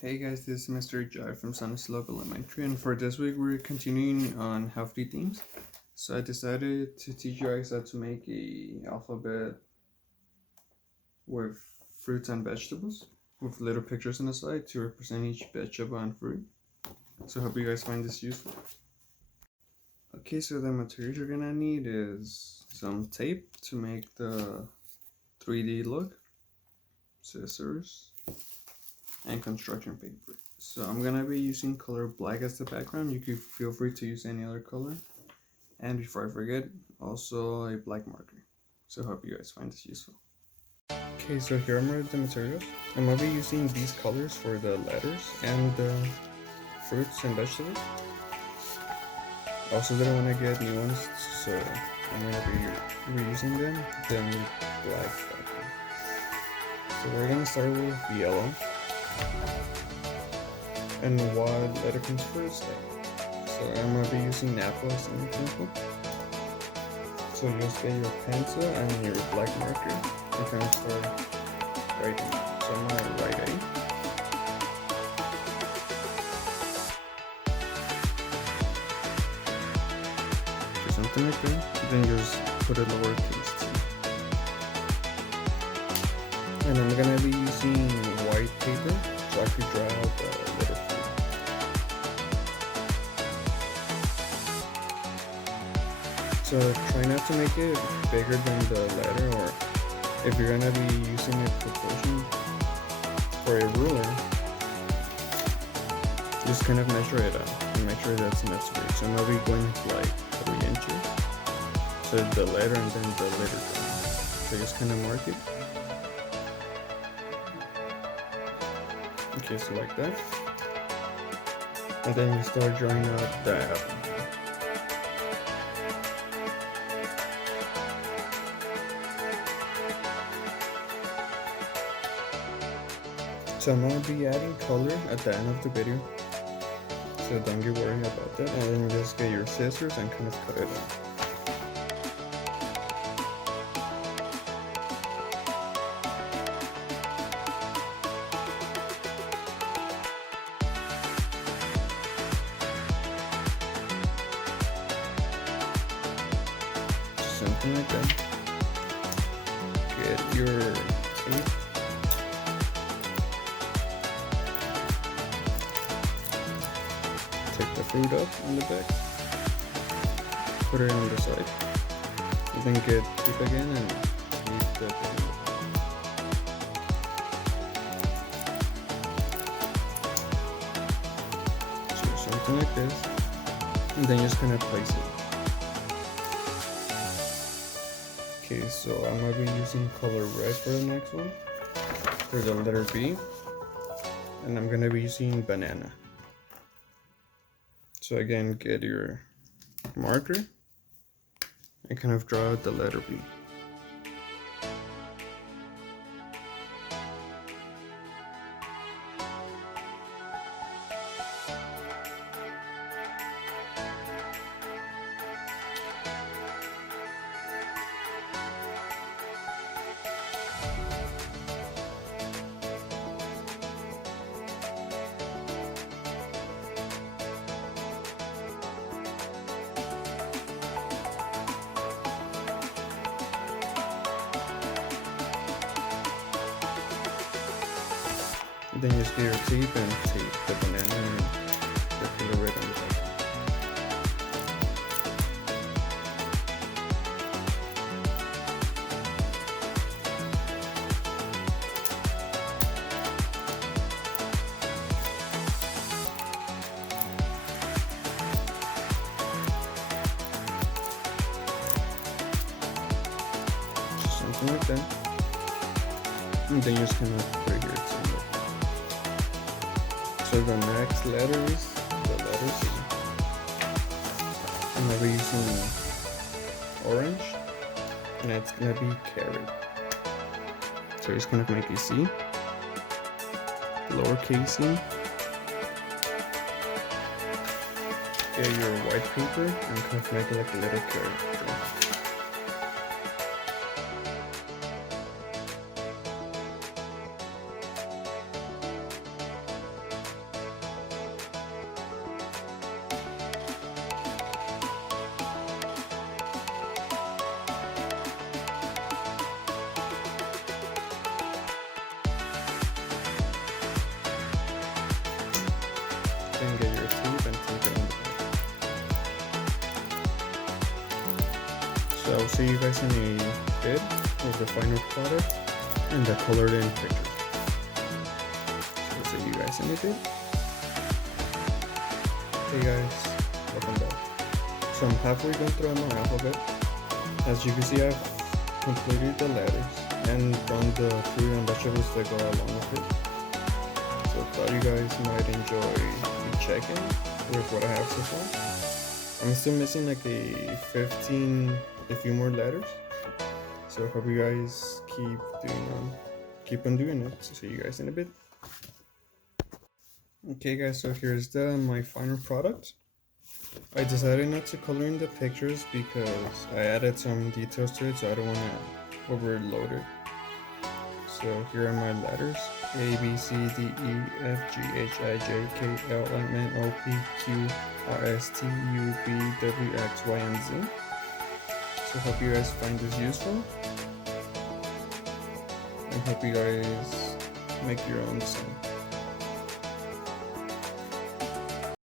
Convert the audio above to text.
Hey guys, this is Mr. Jair from Slope Elementary, and for this week we're continuing on healthy themes. So I decided to teach you guys how to make a alphabet with fruits and vegetables, with little pictures on the side to represent each vegetable and fruit. So I hope you guys find this useful. Okay, so the materials you're gonna need is some tape to make the 3D look, scissors, and construction paper. So I'm gonna be using color black as the background. You can feel free to use any other color. And before I forget, also a black marker. So I hope you guys find this useful. Okay, so here are the materials. I'm gonna be using these colors for the letters and the fruits and vegetables. Also didn't want to get new ones, so I'm gonna be reusing them. Then black background. So we're gonna start with yellow. And what letter comes first? So I'm gonna be using apple as an example. So just get your pencil and your black marker and kind of start writing. So I'm gonna write A. So something like that. Then just put a lowercase t. And I'm gonna be using white paper so I could draw out the letter P. So try not to make it bigger than the letter, or if you're gonna be using a proportion for a ruler, just kind of measure it out and make sure that's enough to read. So I'm gonna be going like 3 inches. So the letter and then the letter down. So just kind of mark it. Okay, so like that. And then you start drawing out the apple. So I'm gonna be adding color at the end of the video, so don't get worried about that, and then just get your scissors and kind of cut it out. Something like that. Get your tape. Take the fruit up on the back, put it on the side, and then get tape again and keep the thing. So something like this, and then just kind of place it. Okay, so I'm gonna be using color red for the next one, for the letter B, and I'm gonna be using banana. So again, get your marker and kind of draw out the letter B. Then just get your tape and tape the banana and the color red on the back. Something like that. And then you just kind of put it here. So the next letter is the letter C. I'm gonna be using orange, and it's gonna be carrot. So just kind of make a C, lowercase c. Get your white paper and kind of make it like a little carrot. then get your tape and tape it on the back. So I'll see you guys in a bit with the final product and the colored in picture. So I'll see you guys in a bit. Hey guys, welcome back. So I'm halfway done through my alphabet. As you can see, I've completed the letters and done the fruit and vegetables that go along with it. So I thought you guys might enjoy the check-in with what I have so far. I'm still missing like a few more letters. So I hope you guys keep on doing it. So see you guys in a bit. Okay guys, so here's my final product. I decided not to color in the pictures because I added some details to it, so I don't want to overload it. So here are my letters: A, B, C, D, E, F, G, H, I, J, K, L, M, N, O, P, Q, R, S, T, U, V, W, X, Y, and Z. So hope you guys find this useful, and hope you guys make your own design.